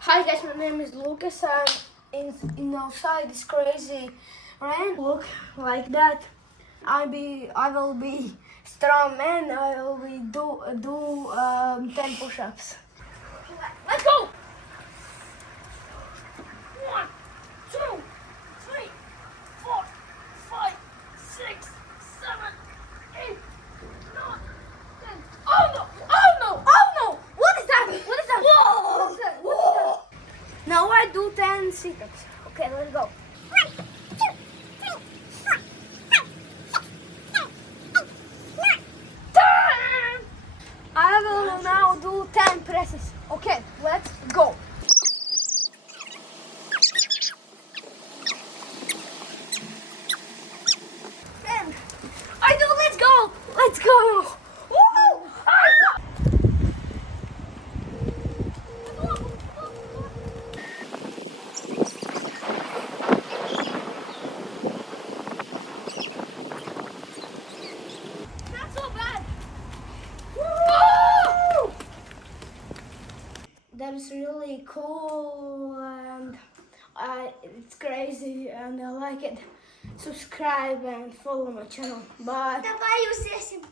Hi guys, my name is Lucas and in outside is crazy rain. Look like that. I will be strong man. I will be do 10 push-ups. Let's go. 1, 2, 3, 4, 5, 6, 7, 8, 9, 10. Oh no! Oh no! Oh no! What is that? What is that? Whoa! What is that? What is that? Now I do 10 sit-ups. Okay, let's go. 1, 2, 3, 4, 5, 6, 7, 8, 9, 10. I will now do 10 presses. Okay, let's go. I do. Let's go. Let's go. Woo! Not so bad. Woo! That is really cool and it's crazy and I like it. Subscribe and follow my channel. Bye. Давай, Юсесин.